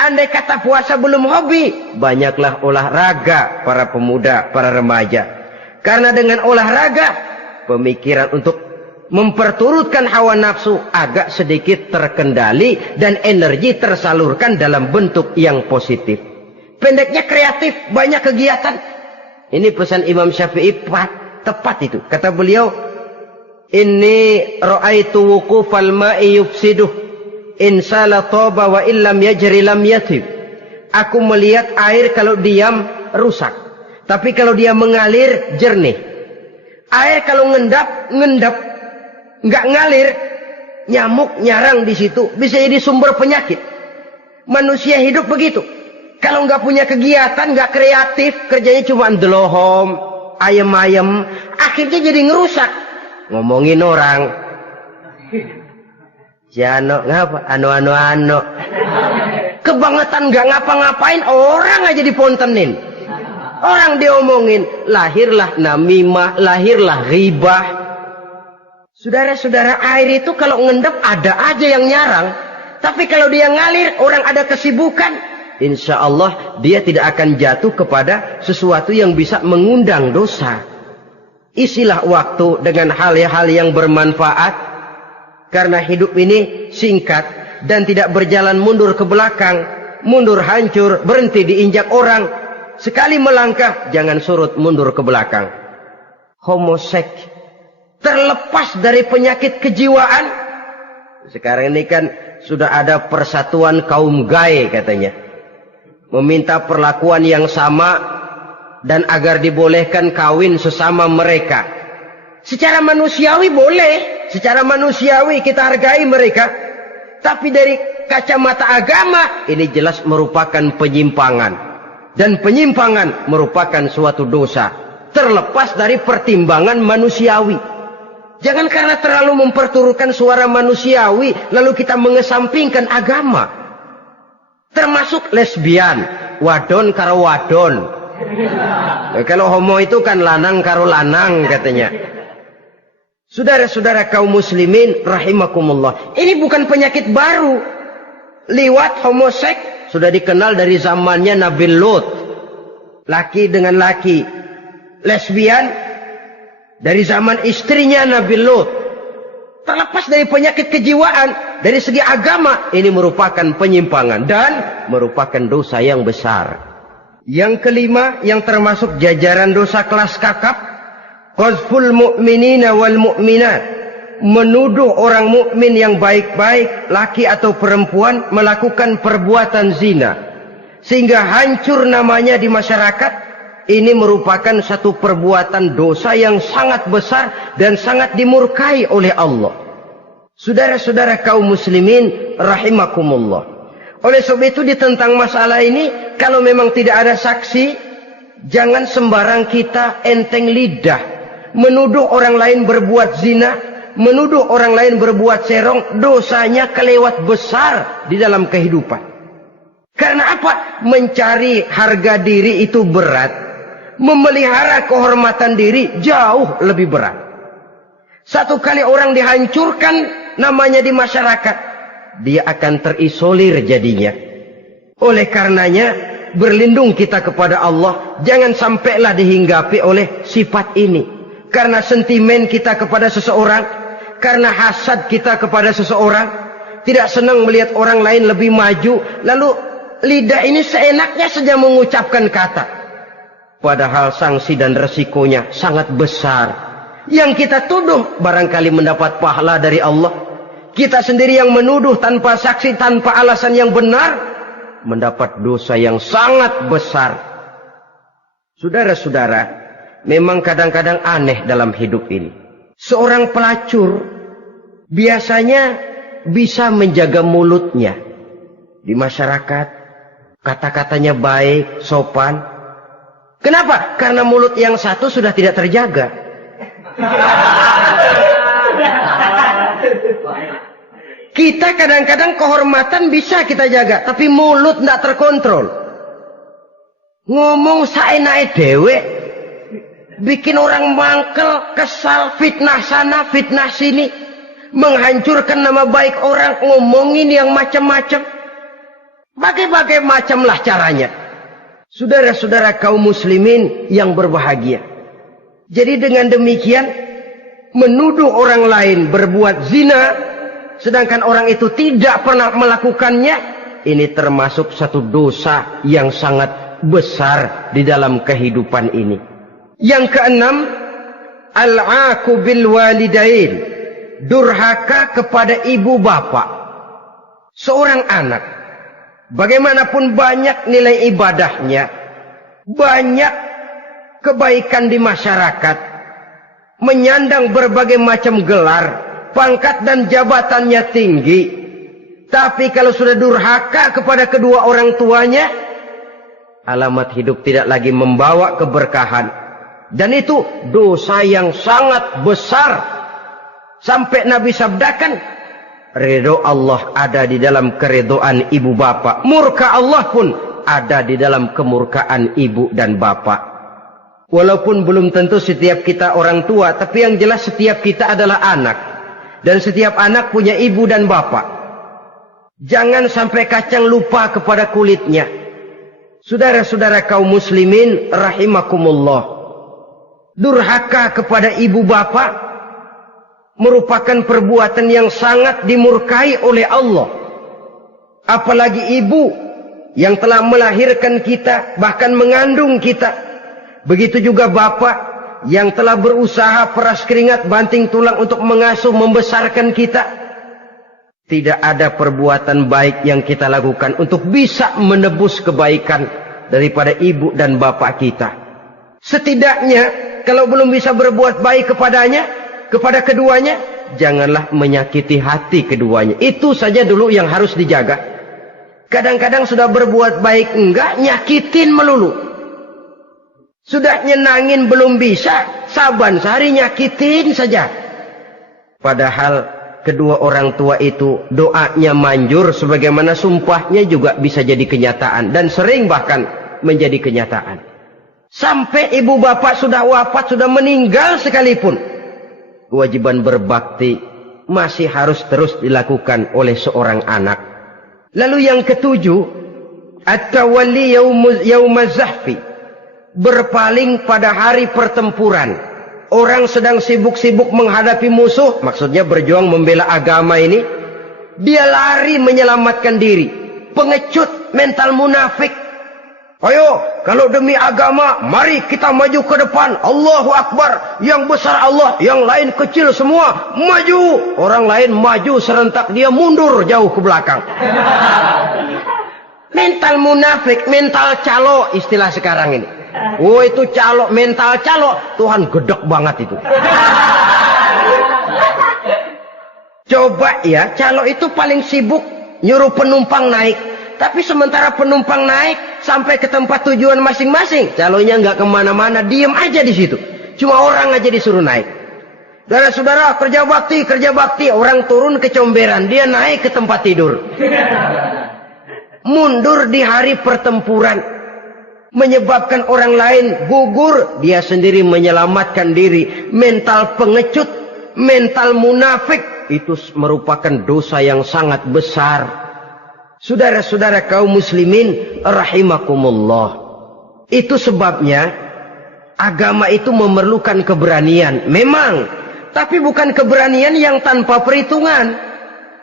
Andai kata puasa belum hobi, banyaklah olahraga para pemuda, para remaja. Karena dengan olahraga, pemikiran untuk memperturutkan hawa nafsu agak sedikit terkendali dan energi tersalurkan dalam bentuk yang positif. Pendeknya kreatif, banyak kegiatan. Ini pesan Imam Syafi'i tepat itu. Kata beliau, inni ra'aitu wuqufal ma'i yufsiduh, insala toba wa illam yajri lam yatib. Aku melihat air kalau diam rusak, tapi kalau dia mengalir jernih. Air kalau ngendap nggak ngalir, nyamuk nyarang di situ, bisa jadi sumber penyakit. Manusia hidup begitu. Kalau nggak punya kegiatan, nggak kreatif, kerjanya cuma delohom, ayam-ayam, akhirnya jadi ngerusak. Ngomongin orang, si Ano ngapa? Ano. Kebangetan nggak ngapa-ngapain, orang aja dipontenin. Orang diomongin, lahirlah namimah, lahirlah ghibah. Saudara-saudara, air itu kalau ngendap ada aja yang nyarang. Tapi kalau dia ngalir, orang ada kesibukan, insya Allah dia tidak akan jatuh kepada sesuatu yang bisa mengundang dosa. Isilah waktu dengan hal-hal yang bermanfaat. Karena hidup ini singkat dan tidak berjalan mundur ke belakang. Mundur hancur, berhenti diinjak orang. Sekali melangkah, jangan surut mundur ke belakang. Homoseks, terlepas dari penyakit kejiwaan. Sekarang ini kan sudah ada persatuan kaum gay katanya. Meminta perlakuan yang sama dan agar dibolehkan kawin sesama mereka. Secara manusiawi boleh. Secara manusiawi kita hargai mereka. Tapi dari kacamata agama, ini jelas merupakan penyimpangan. Dan penyimpangan merupakan suatu dosa. Terlepas dari pertimbangan manusiawi. Jangan karena terlalu memperturutkan suara manusiawi, lalu kita mengesampingkan agama. Termasuk lesbian, wadon karo wadon. Kalau homo itu kan lanang karo lanang katanya. Saudara-saudara kaum muslimin rahimakumullah. Ini bukan penyakit baru. Liwat, homoseks sudah dikenal dari zamannya Nabi Lot. Laki dengan laki. Lesbian dari zaman istrinya Nabi Lot. Terlepas dari penyakit kejiwaan, dari segi agama, ini merupakan penyimpangan dan merupakan dosa yang besar. Yang kelima, yang termasuk jajaran dosa kelas kakap, qazful mu'minina wal mu'minat, menuduh orang mukmin yang baik-baik, laki atau perempuan, melakukan perbuatan zina sehingga hancur namanya di masyarakat. Ini merupakan satu perbuatan dosa yang sangat besar dan sangat dimurkai oleh Allah. Saudara-saudara kaum muslimin rahimakumullah. Oleh sebab itu tentang masalah ini, kalau memang tidak ada saksi, jangan sembarang kita enteng lidah menuduh orang lain berbuat zina, menuduh orang lain berbuat serong. Dosanya kelewat besar di dalam kehidupan. Karena apa? Mencari harga diri itu berat. Memelihara kehormatan diri jauh lebih berat. Satu kali orang dihancurkan namanya di masyarakat, dia akan terisolir jadinya. Oleh karenanya, berlindung kita kepada Allah. Jangan sampailah dihinggapi oleh sifat ini. Karena sentimen kita kepada seseorang, karena hasad kita kepada seseorang, tidak senang melihat orang lain lebih maju, lalu lidah ini seenaknya saja mengucapkan kata. Padahal sanksi dan resikonya sangat besar. Yang kita tuduh barangkali mendapat pahala dari Allah. Kita sendiri yang menuduh tanpa saksi, tanpa alasan yang benar, mendapat dosa yang sangat besar. Saudara-saudara, memang kadang-kadang aneh dalam hidup ini. Seorang pelacur biasanya bisa menjaga mulutnya di masyarakat. Kata-katanya baik, sopan. Kenapa? Karena mulut yang satu sudah tidak terjaga. Kita kadang-kadang kehormatan bisa kita jaga, tapi mulut tidak terkontrol. Ngomong saenake dewe, bikin orang mangkel, kesal, fitnah sana, fitnah sini, menghancurkan nama baik orang, ngomongin yang macam-macam. Bagai-bagai macamlah caranya. Saudara-saudara kaum muslimin yang berbahagia. Jadi dengan demikian, menuduh orang lain berbuat zina, sedangkan orang itu tidak pernah melakukannya, ini termasuk satu dosa yang sangat besar di dalam kehidupan ini. Yang keenam, al-'aqu bil walidain, durhaka kepada ibu bapak. Seorang anak, bagaimanapun banyak nilai ibadahnya, banyak kebaikan di masyarakat, menyandang berbagai macam gelar, pangkat dan jabatannya tinggi, tapi kalau sudah durhaka kepada kedua orang tuanya, alamat hidup tidak lagi membawa keberkahan. Dan itu dosa yang sangat besar. Sampai Nabi sabdakan, ridho Allah ada di dalam keridhaan ibu bapak. Murka Allah pun ada di dalam kemurkaan ibu dan bapak. Walaupun belum tentu setiap kita orang tua, tapi yang jelas setiap kita adalah anak. Dan setiap anak punya ibu dan bapak. Jangan sampai kacang lupa kepada kulitnya. Saudara-saudara kaum muslimin rahimakumullah. Durhaka kepada ibu bapak merupakan perbuatan yang sangat dimurkai oleh Allah. Apalagi ibu yang telah melahirkan kita, bahkan mengandung kita. Begitu juga bapak yang telah berusaha peras keringat banting tulang untuk mengasuh membesarkan kita. Tidak ada perbuatan baik yang kita lakukan untuk bisa menebus kebaikan daripada ibu dan bapak kita. Setidaknya kalau belum bisa berbuat baik kepadanya, kepada keduanya, janganlah menyakiti hati keduanya. Itu saja dulu yang harus dijaga. Kadang-kadang sudah berbuat baik enggak, nyakitin melulu. Sudah nyenangin belum bisa, saban sehari nyakitin saja. Padahal kedua orang tua itu doanya manjur, sebagaimana sumpahnya juga bisa jadi kenyataan. Dan sering bahkan menjadi kenyataan. Sampai ibu bapak sudah wafat, sudah meninggal sekalipun, kewajiban berbakti masih harus terus dilakukan oleh seorang anak. Lalu yang ketujuh, at-tawalli yaumaz zahfi, berpaling pada hari pertempuran. Orang sedang sibuk-sibuk menghadapi musuh, maksudnya berjuang membela agama ini, dia lari menyelamatkan diri. Pengecut, mental munafik. Ayo, kalau demi agama, mari kita maju ke depan. Allahu Akbar. Yang besar Allah, yang lain kecil semua. Maju. Orang lain maju serentak, dia mundur jauh ke belakang. Mental munafik, mental calo, istilah sekarang ini. Oh, itu calo, mental calo. Tuhan gedek banget itu. Coba ya, calo itu paling sibuk nyuruh penumpang naik. Tapi sementara penumpang naik sampai ke tempat tujuan masing-masing, calonya nggak kemana-mana, diem aja di situ. Cuma orang aja disuruh naik. Saudara-saudara, kerja bakti, orang turun ke comberan, dia naik ke tempat tidur. Mundur di hari pertempuran, menyebabkan orang lain gugur, dia sendiri menyelamatkan diri. Mental pengecut, mental munafik, itu merupakan dosa yang sangat besar. Saudara-saudara kaum muslimin rahimakumullah. Itu sebabnya agama itu memerlukan keberanian. Memang, tapi bukan keberanian yang tanpa perhitungan.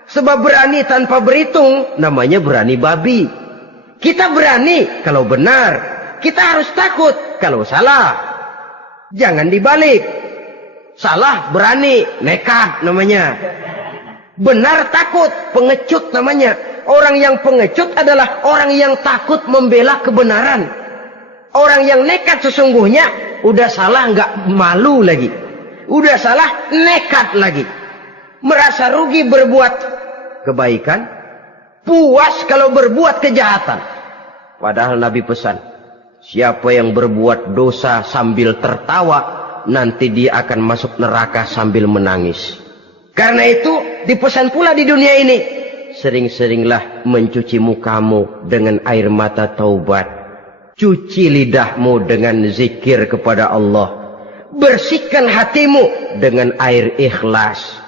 Sebab berani tanpa berhitung namanya berani babi. Kita berani kalau benar, kita harus takut kalau salah. Jangan dibalik. Salah berani, nekat namanya. Benar takut, pengecut namanya. Orang yang pengecut adalah orang yang takut membela kebenaran. Orang yang nekat sesungguhnya udah salah nggak malu lagi. Udah salah nekat lagi. Merasa rugi berbuat kebaikan, puas kalau berbuat kejahatan. Padahal Nabi pesan, siapa yang berbuat dosa sambil tertawa, nanti dia akan masuk neraka sambil menangis. Karena itu dipesan pula di dunia ini, sering-seringlah mencuci mukamu dengan air mata taubat. Cuci lidahmu dengan zikir kepada Allah. Bersihkan hatimu dengan air ikhlas.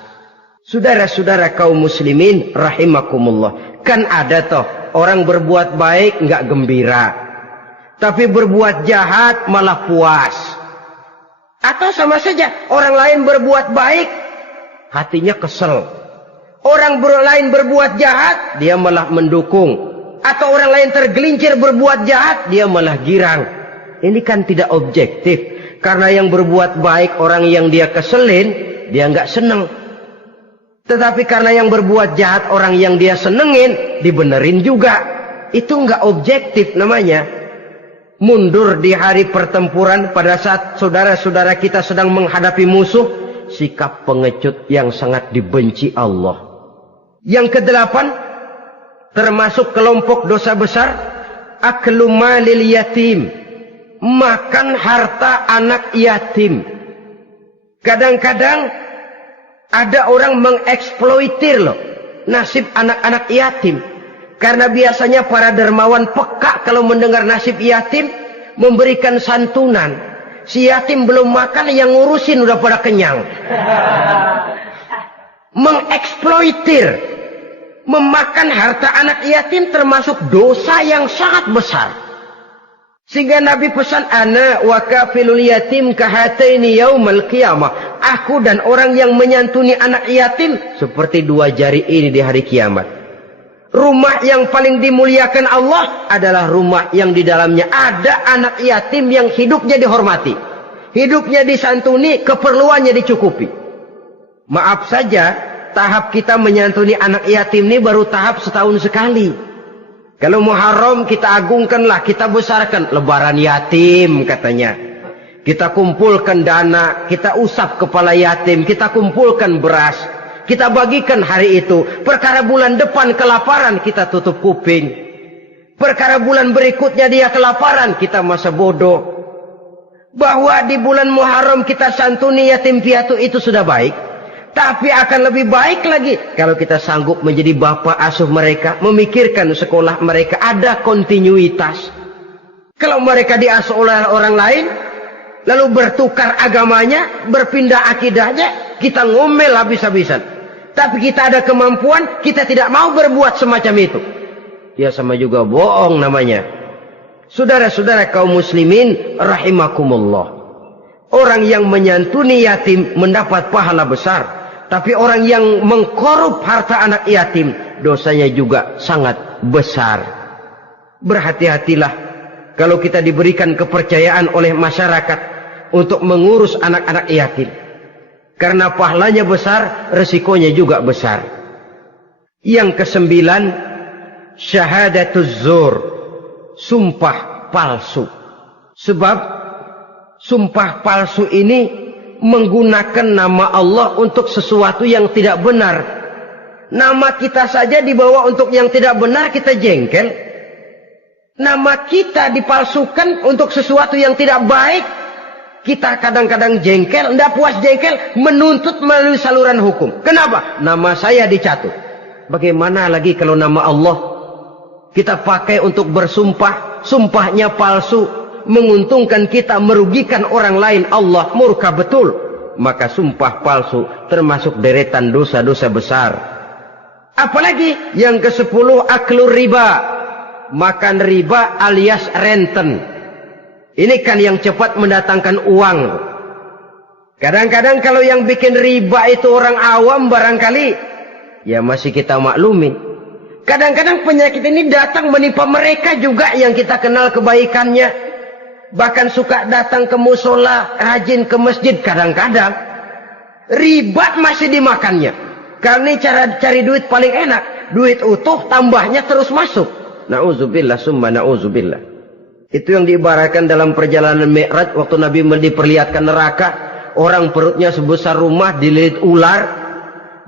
Saudara-saudara kaum muslimin rahimakumullah. Kan ada toh orang berbuat baik nggak gembira. Tapi berbuat jahat malah puas. Atau sama saja orang lain berbuat baik, hatinya kesel. Orang lain berbuat jahat, dia malah mendukung. Atau orang lain tergelincir berbuat jahat, dia malah girang. Ini kan tidak objektif. Karena yang berbuat baik, orang yang dia keselin, dia nggak seneng. Tetapi karena yang berbuat jahat, orang yang dia senengin, dibenerin juga. Itu nggak objektif namanya. Mundur di hari pertempuran pada saat saudara-saudara kita sedang menghadapi musuh, sikap pengecut yang sangat dibenci Allah. Yang kedelapan, termasuk kelompok dosa besar, aklu malil yatim, makan harta anak yatim. Kadang-kadang ada orang mengeksploitir loh nasib anak-anak yatim. Karena biasanya para dermawan peka kalau mendengar nasib yatim, memberikan santunan. Si yatim belum makan, yang ngurusin udah pada kenyang. Mengeksploitir, memakan harta anak yatim termasuk dosa yang sangat besar. Sehingga Nabi pesan, ana wa kafilul yatim kahataini yaumal qiyamah. Aku dan orang yang menyantuni anak yatim seperti dua jari ini di hari kiamat. Rumah yang paling dimuliakan Allah adalah rumah yang di dalamnya ada anak yatim yang hidupnya dihormati. Hidupnya disantuni, keperluannya dicukupi. Maaf saja, tahap kita menyantuni anak yatim ini baru tahap setahun sekali. Kalau Muharram kita agungkanlah, kita besarkan. Lebaran yatim katanya. Kita kumpulkan dana, kita usap kepala yatim, kita kumpulkan beras. Kita bagikan hari itu. Perkara bulan depan kelaparan, kita tutup kuping. Perkara bulan berikutnya dia kelaparan, kita masa bodoh. Bahwa di bulan Muharram kita santuni yatim piatu itu sudah baik. Tapi akan lebih baik lagi kalau kita sanggup menjadi bapak asuh mereka, memikirkan sekolah mereka, ada kontinuitas. Kalau mereka diasuh oleh orang lain, lalu bertukar agamanya, berpindah akidahnya, kita ngomel habis-habisan. Tapi kita ada kemampuan, kita tidak mau berbuat semacam itu. Ya sama juga bohong namanya. Saudara-saudara kaum muslimin rahimakumullah. Orang yang menyantuni yatim mendapat pahala besar. Tapi orang yang mengkorup harta anak yatim, dosanya juga sangat besar. Berhati-hatilah kalau kita diberikan kepercayaan oleh masyarakat untuk mengurus anak-anak yatim. Karena pahalanya besar, resikonya juga besar. Yang kesembilan, syahadatuz zur, sumpah palsu. Sebab sumpah palsu ini menggunakan nama Allah untuk sesuatu yang tidak benar. Nama kita saja dibawa untuk yang tidak benar, kita jengkel. Nama kita dipalsukan untuk sesuatu yang tidak baik, kita kadang-kadang jengkel, tidak puas jengkel, menuntut melalui saluran hukum. Kenapa? Nama saya dicatut. Bagaimana lagi kalau nama Allah kita pakai untuk bersumpah, sumpahnya palsu, menguntungkan kita, merugikan orang lain, Allah murka betul. Maka sumpah palsu termasuk deretan dosa-dosa besar. Apalagi yang ke-10, aklur riba. Makan riba alias renten. Ini kan yang cepat mendatangkan uang. Kadang-kadang kalau yang bikin riba itu orang awam barangkali, ya masih kita maklumi. Kadang-kadang penyakit ini datang menimpa mereka juga yang kita kenal kebaikannya. Bahkan suka datang ke musola, rajin ke masjid kadang-kadang. Riba masih dimakannya. Karena cara cari duit paling enak. Duit utuh tambahnya terus masuk. Na'udzubillah summa na'udzubillah. Itu yang diibaratkan dalam perjalanan Mi'raj waktu Nabi diperlihatkan neraka. Orang perutnya sebesar rumah dililit ular.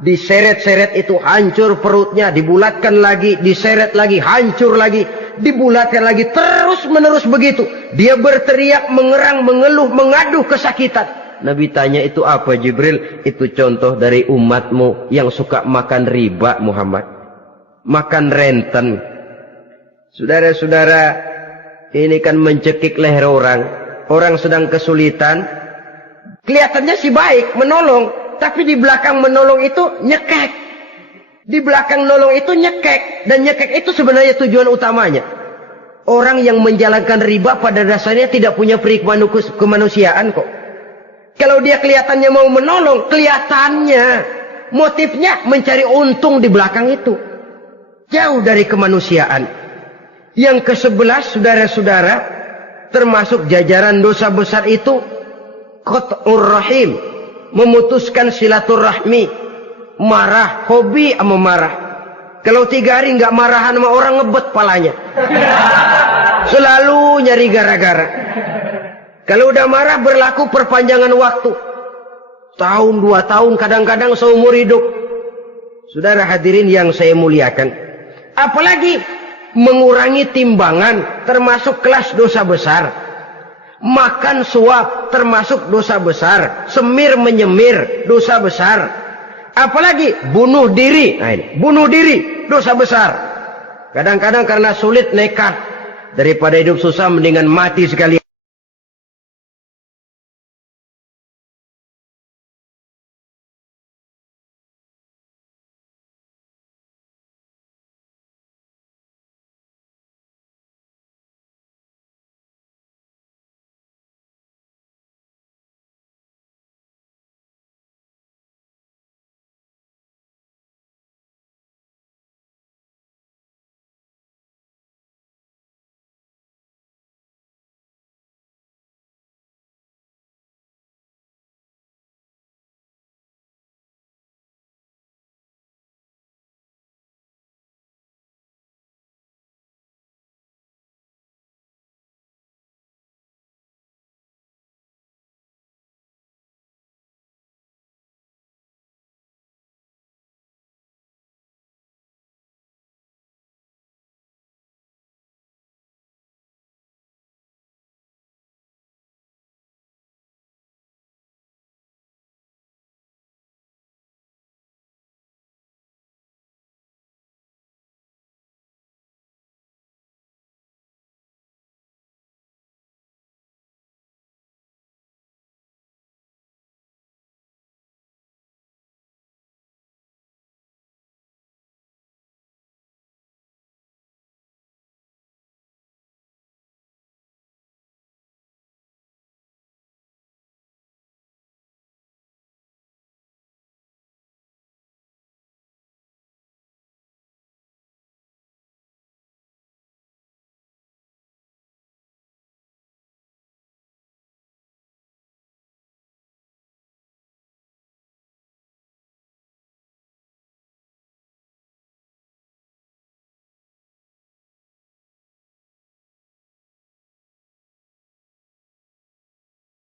Diseret-seret itu hancur perutnya. Dibulatkan lagi, diseret lagi, hancur lagi. Dibulatkan lagi, terus menerus begitu. Dia berteriak, mengerang, mengeluh, mengaduh kesakitan. Nabi tanya, itu apa Jibril? Itu contoh dari umatmu yang suka makan riba Muhammad. Makan renten. Saudara-saudara, ini kan mencekik leher orang. Orang sedang kesulitan. Kelihatannya sih baik, menolong. Tapi di belakang menolong itu nyekek. Di belakang nolong itu nyekek. Dan nyekek itu sebenarnya tujuan utamanya. Orang yang menjalankan riba pada dasarnya tidak punya peri kemanusiaan kok. Kalau dia kelihatannya mau menolong, kelihatannya motifnya mencari untung di belakang itu. Jauh dari kemanusiaan. Yang ke-11, saudara-saudara, termasuk jajaran dosa besar itu qat'ur rahim, memutuskan silaturahmi. Marah, hobi sama marah. Kalau 3 hari nggak marahan sama orang, ngebet palanya. Selalu nyari gara-gara. Kalau udah marah berlaku perpanjangan waktu. Tahun, 2 tahun, kadang-kadang seumur hidup. Saudara hadirin yang saya muliakan. Apalagi mengurangi timbangan termasuk kelas dosa besar. Makan suap termasuk dosa besar. Semir menyemir dosa besar. Apalagi bunuh diri. Nah ini, bunuh diri dosa besar. Kadang-kadang karena sulit nekat. Daripada hidup susah mendingan mati sekali.